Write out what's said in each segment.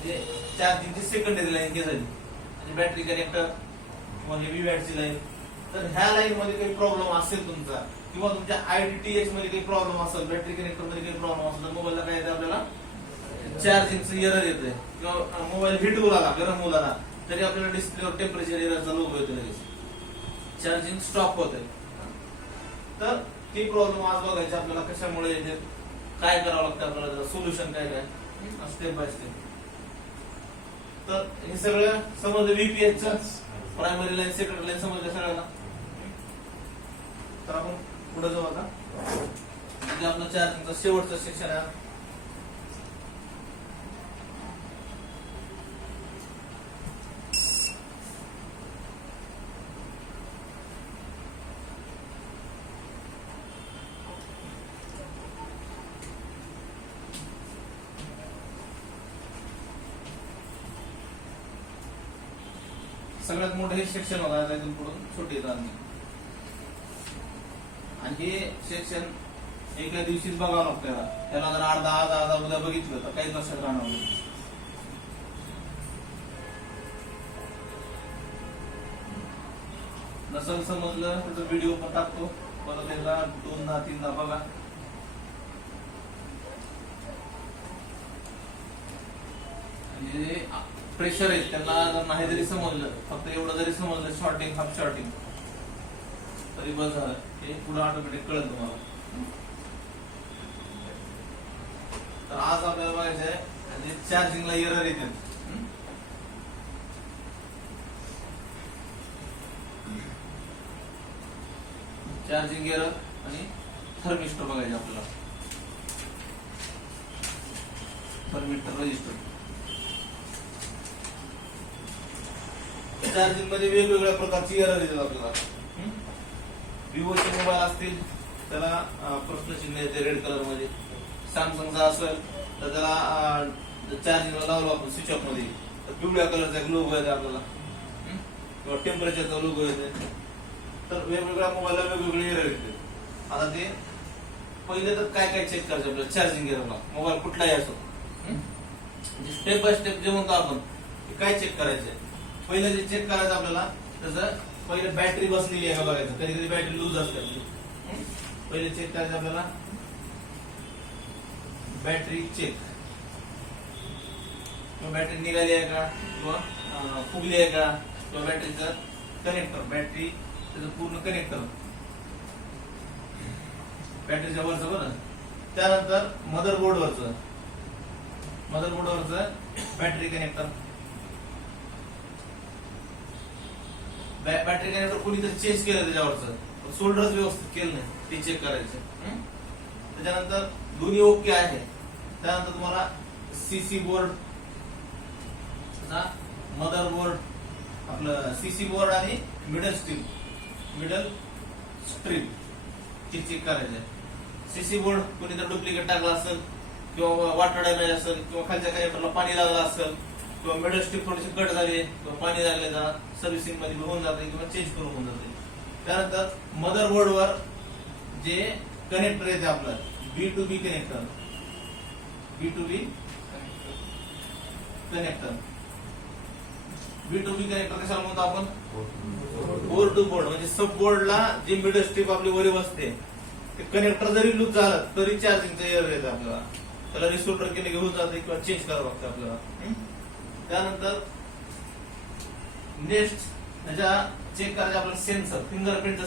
म्हणजे चार्जिंगची secondary line घ्यायची म्हणजे बॅटरी कनेक्टर किंवा हेवी बॅटरी लाईन. तर ह्या लाईन मध्ये काही प्रॉब्लेम असेल तुमचा किंवा तुमच्या IDTH मध्ये काही प्रॉब्लेम असेल, बॅटरी कनेक्टर मध्ये काही प्रॉब्लेम असेल तर मोबाईलला काय येतं आपल्याला चार्जिंगचं एरर येतंय किंवा मोबाईल हिट होऊ लागला, गरम होऊ लागला तरी आपल्याला डिस्प्लेवर टेम्परेचर एररचा लोगो येतो लगेच, चार्जिंग स्टॉप होतंय. तर ती प्रॉब्लेम आज बघायची आपल्याला कशामुळे येते, काय करावं लागतं आपल्याला, सोल्युशन काय काय स्टेप बाय स्टेप. तर हे सगळं समजलं VPH primary line secondary line समजलं सगळ्यांना. तर आपण पुढे जाऊ आता, म्हणजे आपलं चार्जिंगचं शेवटचं सेक्शन आहे. सगळ्यात मोठं हे सेक्शन होता, त्यातून पुढून छोटे येतात आणि हे सेक्शन एका दिवशीच बघावं लागतं. त्याला जर अर्धा उद्या बघितलं तर काहीच लक्षात राहणार नाही. नसल समजलं त्याचा व्हिडिओ पण टाकतो, परत एकदा 2-3दा बघा. म्हणजे प्रेशर आहे त्यांना जर नाही जरी समजलं, फक्त एवढं जरी समजलं शॉर्टिंग हाफ शॉर्टिंग तरी बस झालं, हे पुढे ऑटोमॅटिक कळत तुम्हाला. तर आज आपल्याला बघायचं आहे म्हणजे चार्जिंगला एरर येते, चार्जिंग एरर आणि थर्मिस्टर बघायचे आपल्याला, थर्मिस्टर रजिस्टर. चार्जिंग मध्ये वेगवेगळ्या प्रकारची एरर येतात आपल्याला. विवोचे मोबाईल असतील त्याला प्रश्नचिन्ह येते रेड कलर मध्ये, सॅमसंगचा असेल तर त्याला चार्जिंगला लावलो आपण स्विच ऑफ मध्ये तर पिवळ्या कलरचा एक लोगो येते आपल्याला किंवा टेम्परेचरचा लोगो येते. तर वेगवेगळ्या मोबाईलला वेगवेगळे एरर येते. आता ते पहिले तर काय काय चेक करायचं आपल्याला चार्जिंग एररला, मोबाईल कुठलाही असो स्टेप बाय स्टेप जे म्हणतो आपण काय चेक करायचं. पहिलं जे चेक करायचं आपल्याला तसं पहिले बॅटरी बसलेली आहे का बघायचं, कधी कधी बॅटरी लूज असते. पहिले चेक करायचं आपल्याला बॅटरी चेक, किंवा बॅटरी निघाली आहे का किंवा फुगली आहे का, किंवा बॅटरीचं कनेक्टर, बॅटरी त्याचं पूर्ण कनेक्टर बॅटरीच्या वरचं बरं. त्यानंतर मदरबोर्डवरचं बॅटरी कनेक्टर, बॅटरी कनेक्टर कोणीतरी चेंज केलं त्याच्यावरचं, सोल्डरच व्यवस्थित केलं नाही ते चेक करायचं. त्याच्यानंतर दोन्ही ओके आहे. त्यानंतर तुम्हाला CC बोर्ड, मदरबोर्ड, आपलं CC बोर्ड आणि मिडल स्ट्रीप हे चेक करायचं. CC बोर्ड कोणीतरी डुप्लिकेट टाकला असेल किंवा वॉटर डॅमेज असेल किंवा खालच्या कनेक्टरला पाणी लागलं असेल किंवा मिडल स्ट्रीप थोडीशी कट झाली किंवा पाणी लागले जरा सर्व्हिसिंग मध्ये होऊन जाते किंवा चेंज करून होऊन जाते. त्यानंतर मदरबोर्ड वर जे कनेक्टर येते आपलं B2B कनेक्टर, B2B कनेक्टर कशाला म्हणतो आपण, बोर्ड टू बोर्ड. म्हणजे सब बोर्डला जे मिडल स्ट्रीप आपली वरी बसते ते कनेक्टर जरी लूज झालं तरी चार्जिंगचं एरर येतं आपल्याला, त्याला रिसोल्डर केले घेऊन जाते किंवा चेंज करावं लागतं आपल्याला. त्यानंतर नेक्स्ट ह्याच्या चेक करायचं आपल्याला सेन्सर, फिंगरप्रिंटचा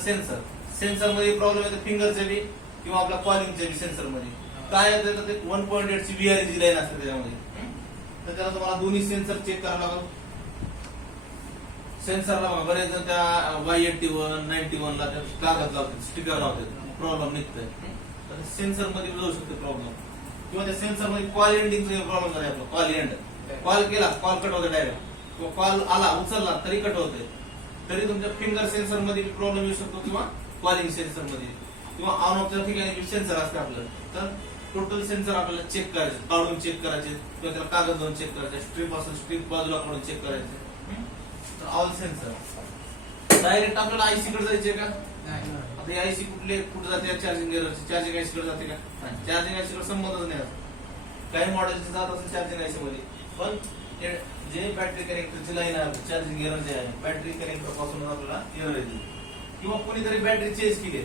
सेन्सर मध्ये प्रॉब्लेम येतो, फिंगरचे बी किंवा आपल्या कॉलिंगचे बी सेन्सर मध्ये काय येतं तर ते 1.8 ची VRG लाईन असते त्याच्यामध्ये. तर त्याला तुम्हाला दोन्ही सेन्सर चेक करावं लागेल. सेन्सरला बघा बरेच जण त्या Y81, 91 ला कागद लावतात, स्टिकर लावतात, प्रॉब्लेम निघतोय. तर सेन्सर मध्ये जाऊ शकते प्रॉब्लेम, किंवा त्या सेन्सर मध्ये कॉल एंडिंगचा प्रॉब्लेम झाला आपला, कॉल एंड, कॉल केला कॉल कट होते डायरेक्ट, किंवा कॉल आला उचलला तरी कट होते. तरी तुमच्या फिंगर सेन्सर मध्ये प्रॉब्लेम येऊ शकतो किंवा कॉलिंग सेन्सर मध्ये किंवा ऑन ऑफच्या ठिकाणी सेन्सर असते आपलं. तर टोटल सेन्सर आपल्याला चेक करायचे, काढून चेक करायचे किंवा त्याला कागद देऊन चेक करायचे, स्ट्रीप असेल स्ट्रीप बाजूला काढून चेक करायचे. तर ऑल सेन्सर डायरेक्ट आपल्याला IC कडे जायचे का, आता IC कुठे जाते, चार्जिंग IC कडे जाते का, चार्जिंग IC कडे संबंधच नाही. काही मॉडेलचे जात असेल चार्जिंग IC मध्ये पण जे बॅटरी कनेक्टरची लाईन आहे चार्जिंग एरर जे आहे बॅटरी कनेक्टर पासून आपल्याला एरर येते किंवा कोणीतरी बॅटरी चेंज केली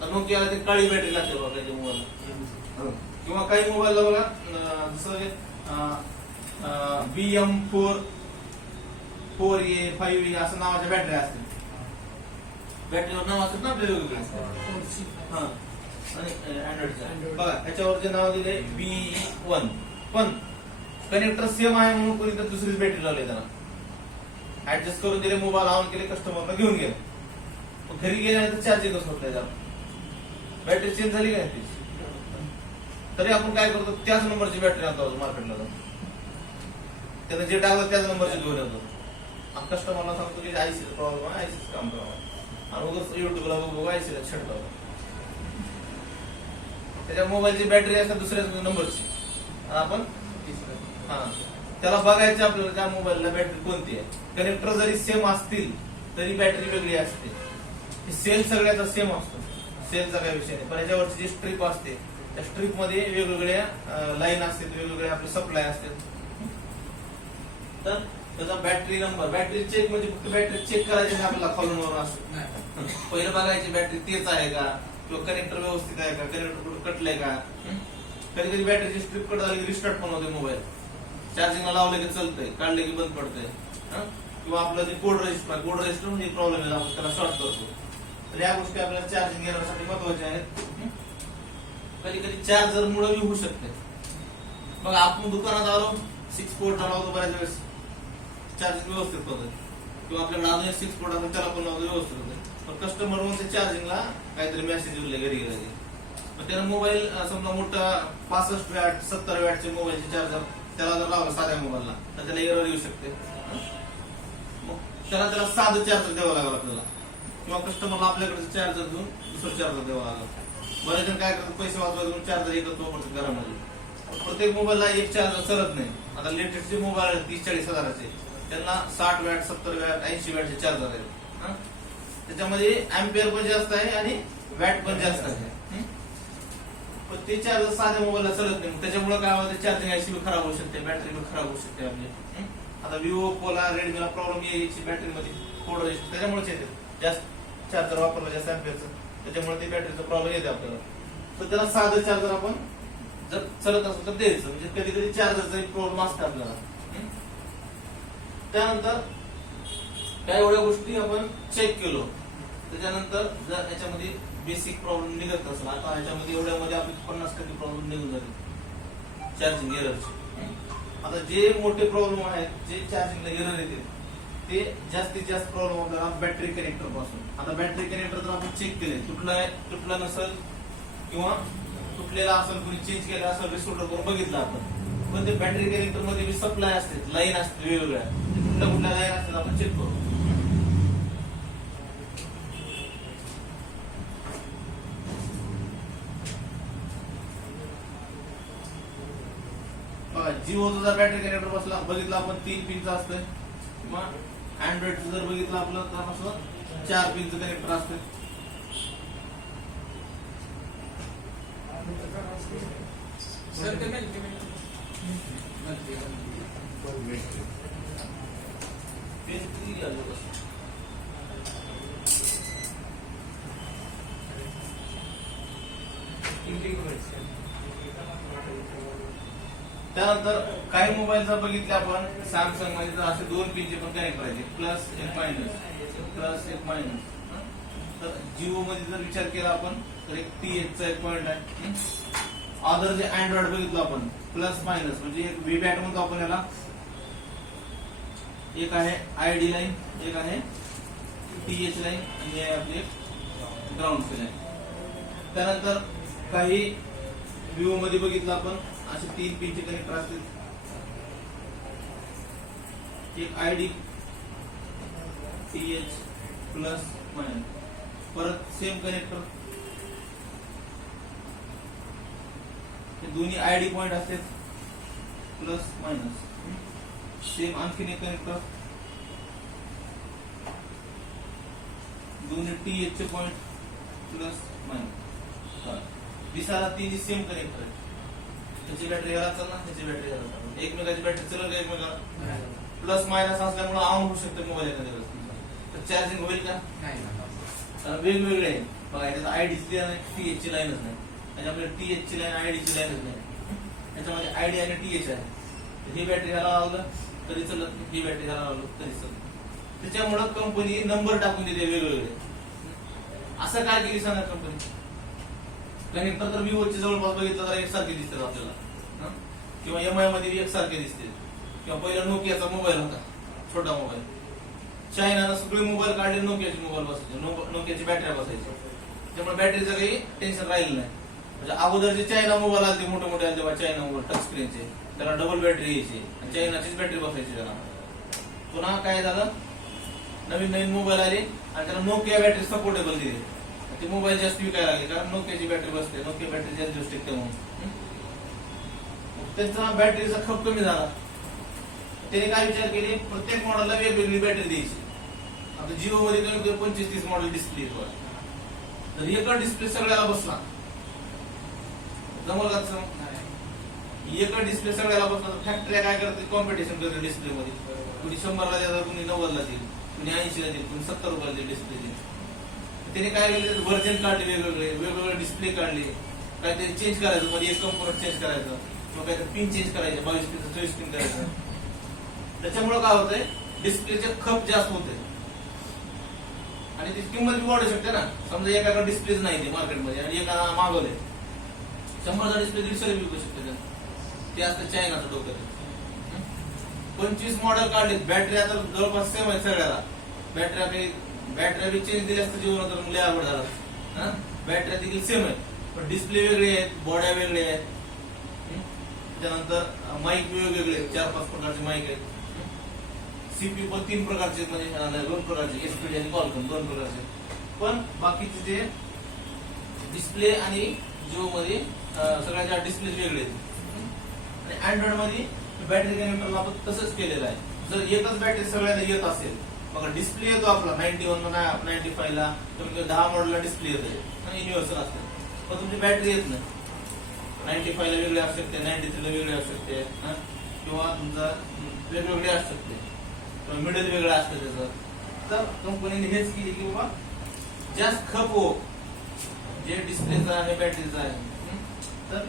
तर मग त्याला ते काळी बॅटरी लागते बघा त्याच्या मोबाईलला किंवा काही मोबाईलला बघा जसं BM4 4A 5A असं नावाच्या बॅटरी असतील बॅटरीवर नाव असतात ना आपल्या वेगवेगळे हा आणि अँड्रॉइडच्या बघा त्याच्यावर जे नाव दिले BE1 पण कनेक्टर सेम आहे म्हणून कोणी तर दुसरीच बॅटरी लावली त्याला ऍडजस्ट करून दिले मोबाईल ऑन केले कस्टमरला घेऊन गेले घरी गेल्यानंतर चार्जिंगच होत नाही त्याला बॅटरी चेंज झाली का ती तरी आपण काय करतो त्याच नंबरची बॅटरी आणतो मार्केटला जाऊन त्याला जे टाकलं त्याच नंबरची घेऊन येतो कस्टमरला सांगतो की आयसीचा प्रॉब्लेम आहे आयसीच काम करावं आणि उगाच युट्यूबला बघू आयसीला छटकावं त्याच्या मोबाईलची बॅटरी असते दुसऱ्या नंबरची आपण हा त्याला बघायचं आपल्याला त्या मोबाईलला बॅटरी कोणती आहे कनेक्टर जरी सेम असतील तरी बॅटरी वेगळी असते सेल सगळ्याचा सेम असतो सेलचा काही विषय नाही पण याच्यावरची जी स्ट्रीप असते त्या स्ट्रीप मध्ये वेगवेगळ्या लाईन असतात वेगवेगळे आपले सप्लाय असतात तर त्याचा बॅटरी नंबर बॅटरी चेक म्हणजे फक्त बॅटरी चेक करायची नाही आपल्याला खालून वरून असतं पहिलं बघायची बॅटरी तेच आहे का किंवा कनेक्टर व्यवस्थित आहे का कनेक्टर कुठं कटलंय का कधी कधी बॅटरीची स्ट्रीप कट झाली की रिस्टार्ट पण होते मोबाईल चार्जिंगला लावले की चालतंय काढले की बंद पडतंय किंवा आपलं जे कोड रजिस्टर म्हणजे प्रॉब्लेम आहे आपण त्याला शॉर्ट करतो तर या गोष्टी आपल्याला चार्जिंग घेण्यासाठी महत्वाच्या आहेत कधी कधी चार्जर मुळे होऊ शकते मग आपण दुकानात आलो 6 पोर्ट लावतो बऱ्याच वेळेस चार्जिंग व्यवस्थित होतं किंवा आपल्याकडे अजून 6 पोर्ट आपण त्याला पण लावतो व्यवस्थित होतं पण कस्टमर म्हणून चार्जिंगला काहीतरी मेसेज दिले घरी गेले मग त्याला मोबाईल समजा मोठा 65 वॅट 70 वॅटचे मोबाईलचे चार्जर त्याला जर लावलं साध्या मोबाईलला तर त्याला एरर येऊ शकते मग त्याला साधं चार्जर द्यावं लागलं आपल्याला किंवा कस्टमरला आपल्याकडे चार्जर देऊन दुसरं चार्जर द्यावं लागलं बरेच जण काय करतात पैसे वाचवायला चार्जर एकच वापरतात घरामध्ये प्रत्येक मोबाईलला एक चार्जर चालत नाही आता लेटेस्ट जे मोबाईल आहेत 30-40 हजाराचे त्यांना 60 वॅट 70 वॅट 80 वॅटचे चार्जर आहेत त्याच्यामध्ये अँपियर पण जास्त आहे आणि वॅट पण जास्त आहे पण ते चार्जर साध्या मोबाईलला चालत नाही त्याच्यामुळे काय होतं चार्जिंग आयसी भी खराब होऊ शकते बॅटरी भी खराब होऊ शकते आपली आता विवो पोला रेडमीला प्रॉब्लेम यायची बॅटरीमध्ये थोडं त्याच्यामुळेच येते जास्त चार्जर वापरलं जास्त अँपियरचं त्याच्यामुळे ते बॅटरीचा प्रॉब्लेम येते आपल्याला तर त्याला साधं चार्जर आपण जर चालत असेल तर द्यायचं म्हणजे कधी कधी चार्जरचा प्रॉब्लेम असतो आपल्याला त्यानंतर त्या एवढ्या गोष्टी आपण चेक केलो त्याच्यानंतर जर याच्यामध्ये बेसिक प्रॉब्लेम निघत असेल आता ह्याच्यामध्ये एवढ्यामध्ये आपली 50% प्रॉब्लेम निघून जाते चार्जिंग एररचे आता जे मोठे प्रॉब्लेम आहेत जे चार्जिंगला एरर येते ते जास्तीत जास्त प्रॉब्लेम आपल्याला बॅटरी कनेक्टर पासून आता बॅटरी कनेक्टर जर आपण चेक केले तुटला नसेल किंवा तुटलेला असेल कोणी चेंज केला असेल रिसोल्डर करून बघितलं आपण पण ते बॅटरी कनेक्टर मध्ये सप्लाय असते लाईन असते वेगवेगळ्या कुठल्या कुठल्या लाईन असतात आपण चेक करू जिओचा जर बॅटरी कनेक्टर बसला बघितलं आपण 3 पिनचा असतंय किंवा अँड्रॉइडचं जर बघितलं आपलं तर असं 4 पिनचं कनेक्टर असतं त्यानंतर काही मोबाईल जर बघितले आपण सॅमसंग मध्ये तर असे 2 पिनचे पण कनेक्ट करायचे प्लस एक मायनस तर जिओ मध्ये जर विचार केला आपण तर एक TH चा एक पॉइंट आहे अदर जे अँड्रॉइड बघितलं आपण प्लस मायनस म्हणजे एक व्हीबॅट म्हणतो आपण याला एक आहे ID लाईन एक आहे TH लाईन आणि आपली ग्राउंड लाईन त्यानंतर काही विवो मध्ये बघितलं आपण असे 3 पिनचे कनेक्टर असतील एक ID TH प्लस मायनस परत सेम कनेक्टर हे दोन्ही ID पॉइंट असतात प्लस मायनस सेम आणखीन एक कनेक्टर दोन्ही TH चे पॉइंट प्लस मायनस दिसायला 3 सेम कनेक्टर आहे त्याची बॅटरी घरात चालणार, त्याची बॅटरी घरात चालणार. एकमेकाची बॅटरी चलेल का एकमेकाला? प्लस मायनस असल्यामुळे ऑन होऊ शकते मोबाईल एखाद्या वेळेस. तर चार्जिंग होईल का? कारण वेगवेगळे आहे बघा. त्याचा आयडीची लाईन आहे, टीएच ची लाईनच नाही. त्याच्यामुळे टीएच ची लाईन आयडीची लाईनच नाही. त्याच्यामध्ये आयडी आणि टीएच आहे. ही बॅटरी घ्यायला लावलं तरी चलत नाही, ही बॅटरी घ्यायला लावलं तरी चलत. त्याच्यामुळे कंपनी नंबर टाकून देते वेगवेगळे. असं काय केली सांगा कंपनी? कनेक्टर तर विवोचे जवळपास बघितलं तर एकसारखे दिसतात आपल्याला, किंवा एमआय मध्ये एकसारखे दिसते. किंवा पहिला नोकियाचा मोबाईल होता, छोटा मोबाईल. चायनानं सगळे मोबाईल काढले, नोकियाचे मोबाईल बसायचे, नोकियाची बॅटरी बसायची. त्यामुळे बॅटरीचं काही टेन्शन राहिलं नाही. म्हणजे अगोदर जे चायना मोबाईल आले मोठे मोठे आले, चायना मोबाईल टच स्क्रीनचे, त्याला डबल बॅटरी यायची आणि चायनाचीच बॅटरी बसायची त्याला. पुन्हा काय झालं, नवीन नवीन मोबाईल आले आणि त्याला नोकिया बॅटरी सपोर्टेबल दिली. ते मोबाईल जास्त विकायला लागले कारण नोकियाची बॅटरी बसते, नोकिया बॅटरी जास्त दिवस टिकते म्हणून. त्यांचा बॅटरीचा खप कमी झाला. त्याने काय विचार केले, प्रत्येक मॉडेलला वेगवेगळी बॅटरी द्यायची. आता जिओ मध्ये कमी कमी 25-30 मॉडेल डिस्प्ले येतो. तर एकच डिस्प्ले सगळ्याला बसला, जमल का? एकच डिस्प्ले सगळ्याला बसला तर फॅक्टरी काय करते, कॉम्पिटिशन करते डिस्प्ले मध्ये. कुणी 100ला देतात, कुणी 90ला देईल, कुणी 80ला देईल, कुणी 70 रुपयाला देईल डिस्प्ले देईल. त्याने काय केलं, व्हर्जन काढले, वेगवेगळे डिस्प्ले काढले. काहीतरी चेंज करायचं, मध्ये एक कंपोनंट चेंज करायचं, किंवा काहीतरी पिन चेंज करायचे, 22 पिन 24 पिन करायचं. त्याच्यामुळे काय होतंय, डिस्प्लेचे खप जास्त होते आणि त्याची किंमत बी वाढू शकते ना. समजा एकाकडे डिस्प्लेच नाही ते मार्केटमध्ये आणि एका मागवले 100चा डिस्प्ले 150 विकू शकते. ते असतं चायनाचं डोकं. 25 मॉडेल काढले, बॅटरी आता जवळपास सेम आहे सगळ्याला. बॅटऱ्या बी चेंज दिल्या असतं जीवन तर लय आवड झाला. बॅटऱ्या देखील सेम आहे, पण डिस्प्ले वेगळे आहेत, बॉड्या वेगळे आहेत. त्यानंतर माईक वेगवेगळे, 4-5 प्रकारचे माईक आहेत. सीपीयू पण 3 प्रकारचे, म्हणजे 2 प्रकारचे, एसपीडी आणि कॉलकॉम 2 प्रकारचे. पण बाकीचे जे डिस्प्ले आणि जिओ मध्ये सगळ्याच्या डिस्प्ले वेगळे आहेत. आणि अँड्रॉइड मध्ये बॅटरी कनेक्टरला आपण तसंच केलेलं आहे. जर एकच बॅटरी सगळ्यांना येत असेल, बघा डिस्प्ले येतो आपला 91 ला 95 ला, तुम्ही 10 मॉडेलला डिस्प्ले येते आणि युनिव्हर्सल असते. पण तुमची बॅटरी येत नाही. 95 ला वेगळी असू शकते, 93 ला वेगळी असू शकते, किंवा तुमचा वेगवेगळे असू शकते, किंवा मिडल वेगळं असतं त्याचं. तर कंपनीने हेच केली की बाबा जास्त खप हो जे डिस्प्लेचा आहे बॅटरीचा आहे. तर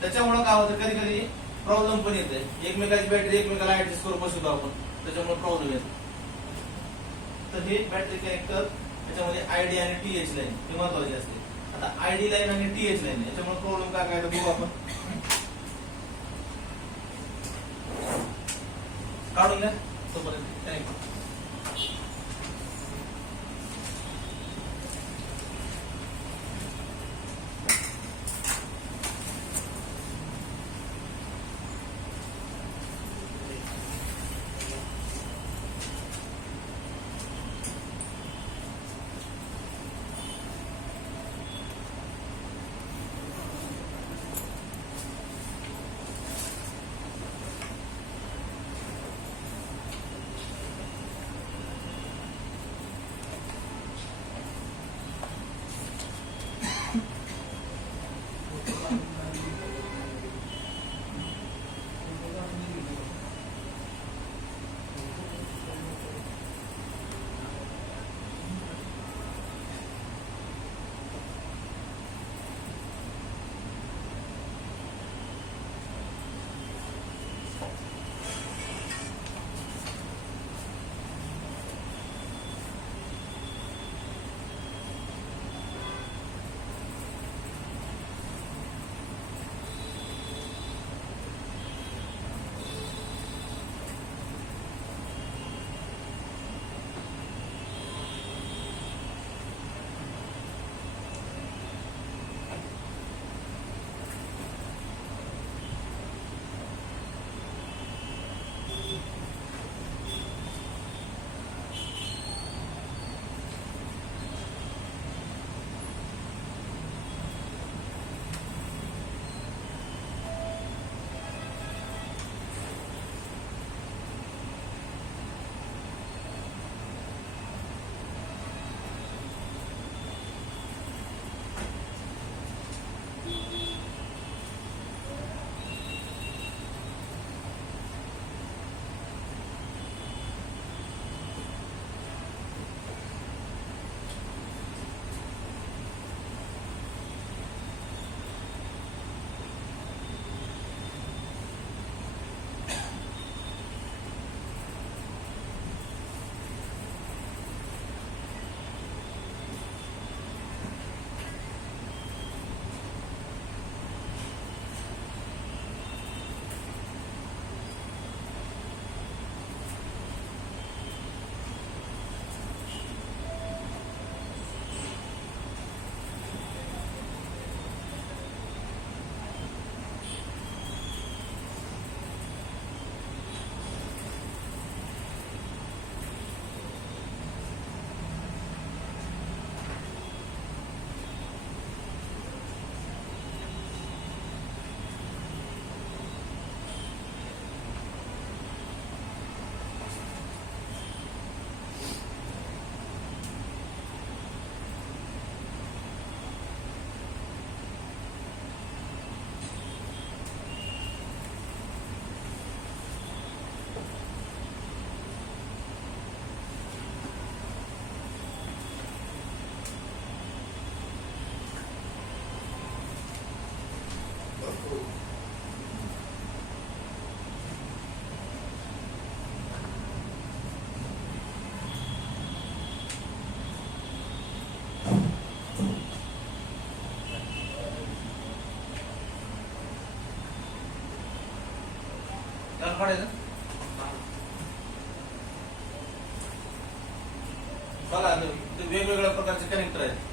त्याच्यामुळे काय होतं, कधी कधी प्रॉब्लेम पण येते. एकमेकाची बॅटरी एकमेकाला ऍडजस्ट करून बसवतो आपण, त्याच्यामुळे प्रॉब्लेम येतो. तर हे बॅटरी कनेक्टर त्याच्यामध्ये आयडी आणि टीएच लाईन हे महत्वाची असते. आता आयडी लाईन आणि टीएच लाईन याच्यामुळे प्रॉब्लेम काय काय बघू आपण. काढून द्या तोपर्यंत. थँक्यू. काल काढायचं बघा, वेगवेगळ्या प्रकारचे कनेक्टर आहेत.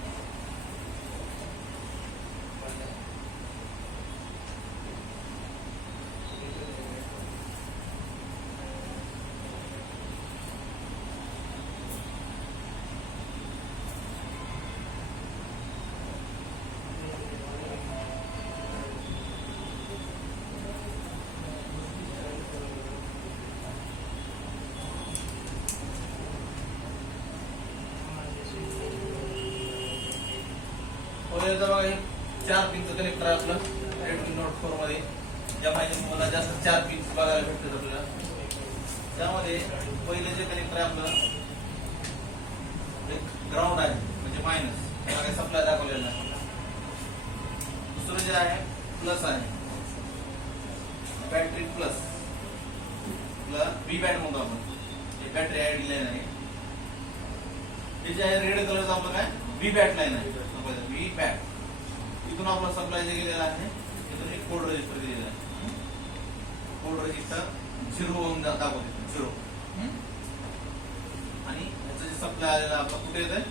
बघा, हे 4 पिनचं कनेक्टर आहे आपलं Redmi Note 4 मध्ये. या पाहिजे तुम्हाला जास्त 4 पिन बघायला भेटतात आपल्याला. त्यामध्ये पहिले जे कनेक्टर आहे आपलं ग्राउंड आहे, म्हणजे मायनस, त्याला काही सप्लाय दाखवलेला नाही. दुसरं जे आहे प्लस आहे, बॅटरी प्लस व्ही बॅट म्हणतो आपण, हे बॅटरी आयडी लाईन आहे. हे जे आहे रेड कलरचं आपलं काय व्ही बॅट लाईन आहे, व्ही बॅट. इथून आपला सप्लाय जे गेलेला आहे तिथून एक कोड रजिस्टर दिलेला आहे. कोड रजिस्टर 0 होऊन दाखवते 0. आणि याचं जे सप्लाय आलेला आपला कुठे येत आहे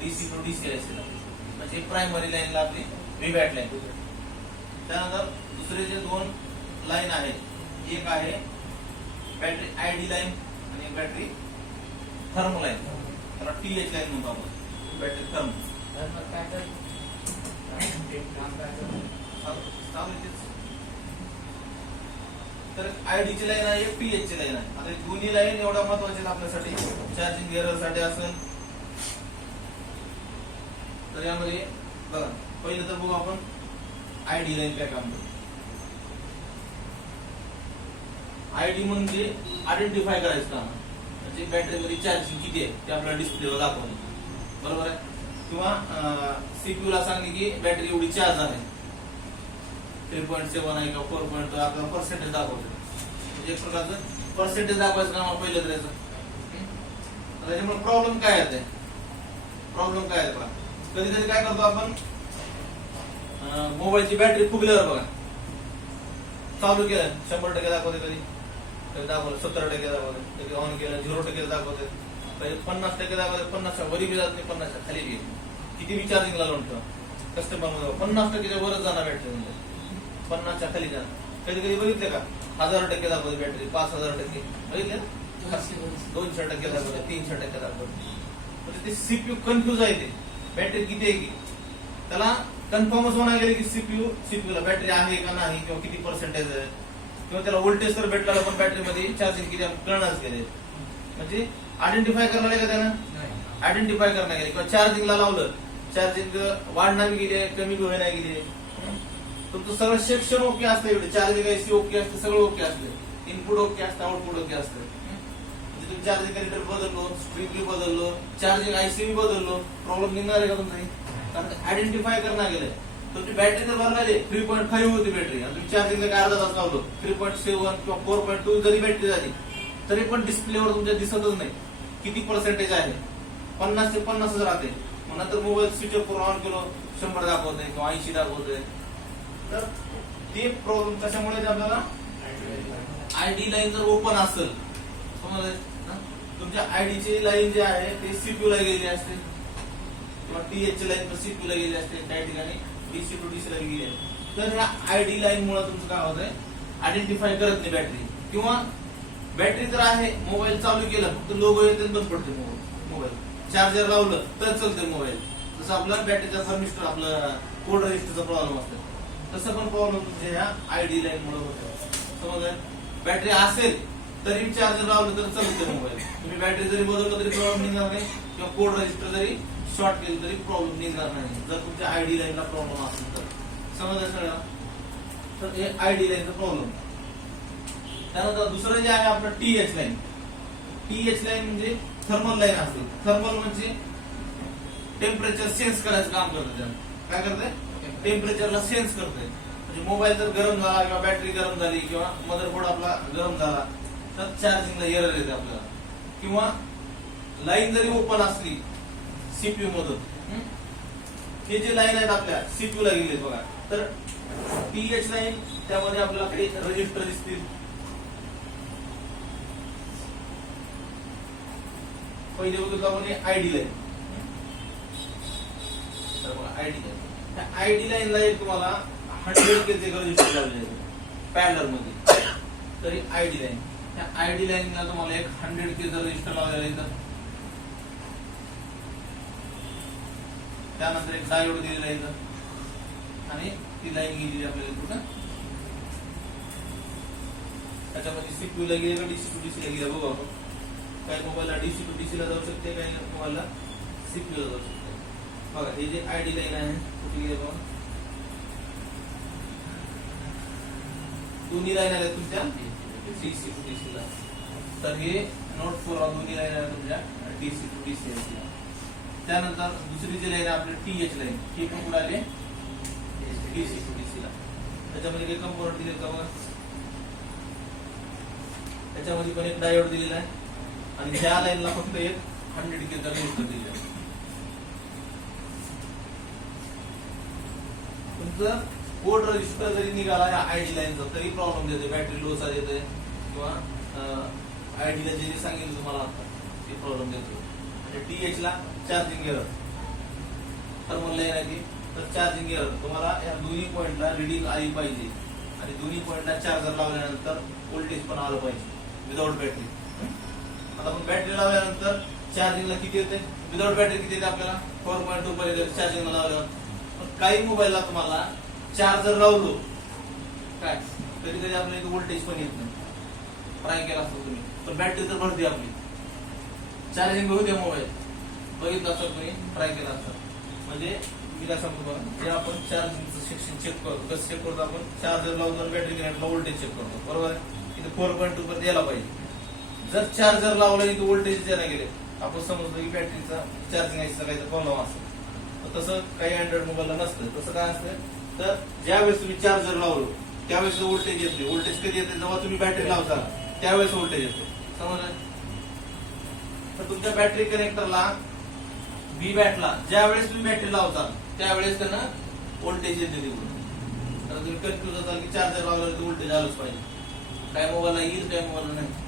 DC टू DC म्हणजे प्रायमरी लाईनला आपली व्ही बॅट लाईन. त्यानंतर दुसरे जे 2 लाईन आहेत, एक आहे बॅटरी आयडी लाईन आणि एक बॅटरी थर्म लाईन, त्याला TH लाईन म्हणतो आपण, बॅटरी थर्म. तर आयडी ची लाईन आहे, TH ची लाईन आहे. आता दोन्ही लाईन एवढ्या महत्वाच्या आपल्यासाठी, चार्जिंग एरर साठी असेल तर यामध्ये बघा, पहिलं तर बघू आपण आयडी लाईन काय काम करतो. आयडी म्हणजे आयडेंटिफाय करायचं काम, म्हणजे बॅटरीमध्ये चार्जिंग किती आहे ते आपल्याला डिस्प्लेवर दाखवणे, बरोबर आहे. किंवा CPU ला सांगणे की बॅटरी एवढी चार्ज आहे, 3.7 आहे का 4.2 आपल्याला पर्सेंटेज दाखवतो. म्हणजे एक प्रकारचं पर्सेंटेज दाखवायचं काम पहिलं करायचं. त्याच्यामुळे प्रॉब्लेम काय येते, प्रॉब्लेम काय आहे, कधी कधी काय करतो आपण, मोबाईलची बॅटरी फुगल्यावर बघा चालू केलं 100% दाखवते, कधी दाखवलं 70% दाखवते, कधी ऑन केलं 0% दाखवते, कधी 50% दाखवते, 50च्या वरी बी जात नाही, 50च्या खाली बी. किती बी चार्जिंगला लावून ठेवा, कस्टमर मध्ये 50%च्या वरच जाणार बॅटरी, म्हणजे 50च्या खाली जाणार. कधी कधी बघितले का 1000% दाखवते बॅटरी, 5000% बघितले, 200% दाखवते, 300% दाखवते. म्हणजे ते CPU कन्फ्युज आहे, ते बॅटरी किती आहे की त्याला कन्फर्मच होणार गेले की CPU ला बॅटरी आहे का नाही, किंवा किती पर्सेंटेज आहे, किंवा त्याला व्होल्टेज तर भेटला पण बॅटरीमध्ये चार्जिंग किती कळणारच गेले. म्हणजे आयडेंटिफाय करणार का त्यानं, आयडेंटिफाय करणार गेले, किंवा चार्जिंगला लावलं, चार्जिंग वाढणार गेली, कमी बी होईना गेली, तुमचं सगळं सेक्शन ओके असतं, एवढे चार्जिंग IC ओके असते, सगळं ओके असते, इनपुट ओके असतं, आउटपुट ओके असतं. म्हणजे तुम्ही चार्जिंग कनेक्टर बदललो, स्ट्रिंग बदललो, चार्जिंग IC बी बदललो, प्रॉब्लेम निघणार आहे का तुमचा, कारण आयडेंटिफाय करणार गेलंय. तुमची बॅटरी तर भरणारी 3.5 होती बॅटरी, आणि तुम्ही चार्जिंगला काय अर्धा तास लावलो, 3.7 किंवा 4.2 जरी बॅटरी झाली तरी पण डिस्प्लेवर तुमच्या दिसतच नाही किती पर्सेंटेज आहे. 50 ते 50च राहते. नंतर मोबाईल स्विच ऑफ करून ऑन केलो 100 दाखवते किंवा 80 दाखवते. तर ते प्रॉब्लेम कशामुळे आपल्याला, आयडी लाईन जर ओपन असेल, तुमच्या आयडीची लाईन जी आहे ते CPU ला गेलेली असते, किंवा TH ची लाईन CPU ला गेलेली असते, त्या ठिकाणी DC टू DC ला गेली आहे. तर ह्या आयडी लाईन मुळे तुमचं काय होतंय, आयडेंटिफाय करत नाही बॅटरी, किंवा बॅटरी तर आहे, मोबाईल चालू केला फक्त लोगो येते बंद पडते मोबाईल, चार्जर लावलं तर चालते मोबाईल. जसं आपला बॅटरीचा थर्मिस्टर, आपलं कोड रजिस्टरचा प्रॉब्लेम असतो, तसं पण प्रॉब्लेम तुमच्या ह्या आयडी लाईन मुळे होतो. समज बॅटरी असेल तरी चार्जर लावलं तर चालते मोबाईल, तुम्ही बॅटरी जरी बदललं तरी प्रॉब्लेम निघणार नाही, किंवा कोड रजिस्टर जरी शॉर्ट केलं तरी प्रॉब्लेम निघणार नाही, जर तुमच्या आयडी लाईनला प्रॉब्लेम असेल तर. समजलं सगळं, तर हे आयडी लाईनचा प्रॉब्लेम. त्यानंतर दुसरं जे आहे आपलं TH लाईन. TH लाईन म्हणजे थर्मल लाईन असते. थर्मल म्हणजे टेम्परेचर सेन्स करायचं काम करतं. त्यानं काय करतंय, टेम्परेचरला सेन्स करतंय. म्हणजे मोबाईल जर गरम झाला, किंवा बॅटरी गरम झाली, किंवा मदरबोर्ड आपला गरम झाला तर चार्जिंगला एरर येते आपल्याला. किंवा लाईन जरी ओपन असली CPU मधून, हे जे लाईन आहेत आपल्या CPU ला गेले बघा, तर TH लाईन त्यामध्ये आपल्याकडे रजिस्टर दिसतील. पहिले बघितलं आपण आयडी लाईन. आयडी लाईन, त्या आयडी लाईनला एक तुम्हाला 100 केचे रजिस्टर लावले पॅडलर मध्ये. तरी आयडी लाईन, त्या आयडी लाईनला तुम्हाला एक 100 केचं रजिस्टर लावलेलं इथं. त्यानंतर एक डायोड दिलेला आहे इथं आणि ती लाईन गेलेली आपल्याला कुठं त्याच्यामध्ये सीपीयू ला गेली का डीसी टू डीसी ला गेला बघू आपण. काही मोबाईलला डीसी टू डीसी ला जाऊ शकते, काही मोबाईलला सीपीयू ला जाऊ शकते. बघा हे जे आयडी लाईन आहे कुठे गेले बघा, दोन्ही लाईन आल्या तुमच्या डीसी टू डीसी ला. तर हे नोट 4 दोन्ही लाईन आल्या तुमच्या डीसी टू डीसी ला. त्यानंतर दुसरी जी लाईन आपली टीएच लाईन, ही पण कुठे आली डीसी टू डीसी ला. त्याच्यामध्ये काही कंपोनंट दिले का बघा, त्याच्यामध्ये पण एक डायोड दिलेला आहे आणि ह्या लाईनला फक्त एक 100 केचा रजिस्टर दिलेला आहे. तुमचं कोड रजिस्टर जरी निघाला या आयडी लाईनचा तरी प्रॉब्लेम देते, बॅटरी लो चा देते किंवा आयडीला जे सांगितलं तुम्हाला आता ते प्रॉब्लेम देतो. आणि टीएच ला चार्जिंग एरर, थर्मल लाईन आहे ती, तर चार्जिंग एरर तुम्हाला या दोन्ही पॉइंटला रिडिंग आली पाहिजे आणि दोन्ही पॉइंटला चार्जर लावल्यानंतर व्होल्टेज पण आलं पाहिजे विदाउट बॅटरी. आता आपण बॅटरी लावल्यानंतर चार्जिंगला किती येते, विदाउट बॅटरी किती येते आपल्याला 4.2 पर्यंत चार्जिंगला लावल्यावर. पण काही मोबाईलला तुम्हाला चार्जर लावलो काय कधी कधी आपल्या इथे व्होल्टेज पण येत नाही. ट्राय केला असतो तुम्ही, पण बॅटरी तर भरते आपली, चार्जिंग होते मोबाईल बघितलं असतं तुम्ही, ट्राय केला असतं. म्हणजे मी काय सांगतो बघा, जे आपण चार्जिंगचं सेक्शन चेक करतो कसं चेक करतो आपण, चार्जर लावतो बॅटरी कनेक्टला व्होल्टेज चेक करतो बरोबर आहे. इथे 4.2 पर्यंत यायला पाहिजे. जर चार्जर लावला इथे व्होल्टेज द्यायला गेले आपण समजतो की बॅटरीचा चार्जिंग यायचा काही प्रॉब्लेम असेल. तसं काही अँड्रॉइड मोबाईलला नसतं. तसं काय असतं तर ज्यावेळेस तुम्ही चार्जर लावलो त्यावेळेस व्होल्टेज येते. व्होल्टेज कधी येते, जेव्हा तुम्ही बॅटरी लावता त्यावेळेस व्होल्टेज येते, समजलं. तर तुमच्या बॅटरी कनेक्टरला बी बॅटला ज्यावेळेस तुम्ही बॅटरी लावता त्यावेळेस त्यांना व्होल्टेज येते तिकडून. तर तुम्ही कन्फ्युज होता की चार्जर लावल्यावर व्होल्टेज आलंच पाहिजे. काय मोबाईलला येईल काय मोबाईलला नाही.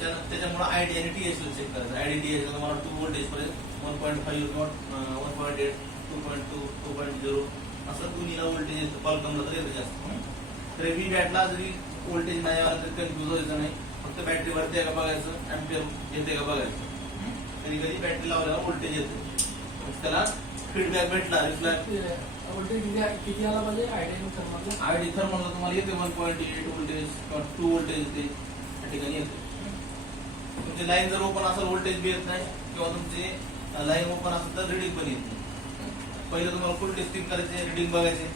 त्याच्यामुळे आयडी आणि टीएच ला चेक करायचं. आयडी टीएच ला तुम्हाला 2 व्होल्टेज पर्यंत 1.5 किंवा 1.8 2.2 2.0 असं दोन्हीला व्होल्टेज येतं. कॉलकमला तर येतं जास्त. तर बी बॅटला जरी व्होल्टेज नाही आलं तरी कन्फ्युज व्हायचं नाही. फक्त बॅटरी वरती का बघायचं, एम्पियर येते का बघायचं. कधी कधी बॅटरी लावल्यावर व्होल्टेज येते, त्याला फीडबॅक भेटला व्होल्टेज किती आला पाहिजे आयडी थर्मलला तुम्हाला येते 1.8 व्होल्टेज किंवा 2 व्होल्टेज येते त्या ठिकाणी येते. तुमची लाईन जर ओपन असेल व्होल्टेज बी येत नाही किंवा तुमची लाईन ओपन असेल तर रिडिंग पण येत नाही. पहिले तुम्हाला फुल टेस्टिंग करायचे, रिडिंग बघायचे,